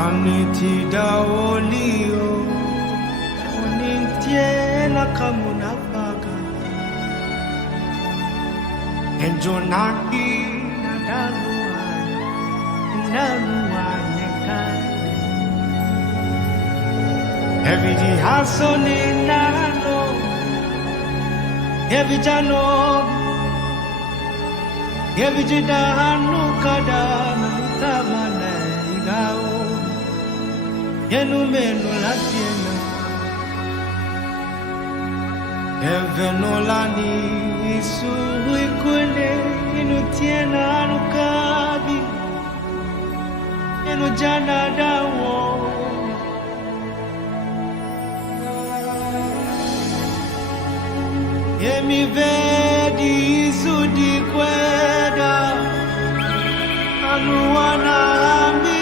Anitida olio Onintiela kamunafaga Enjonaki nadalua Nalua nekai Every day hasoni nano Every jano Every jidahanu kadana Utamana igao Yenu menu la tiena Evenolani isu ikwene Inu tiena anukabi Inu jana dawo Yemi vedi isu di kweda Anuwana ami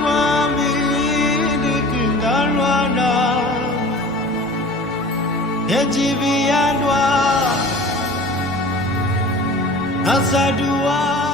kwami Ejiviandwa Asadua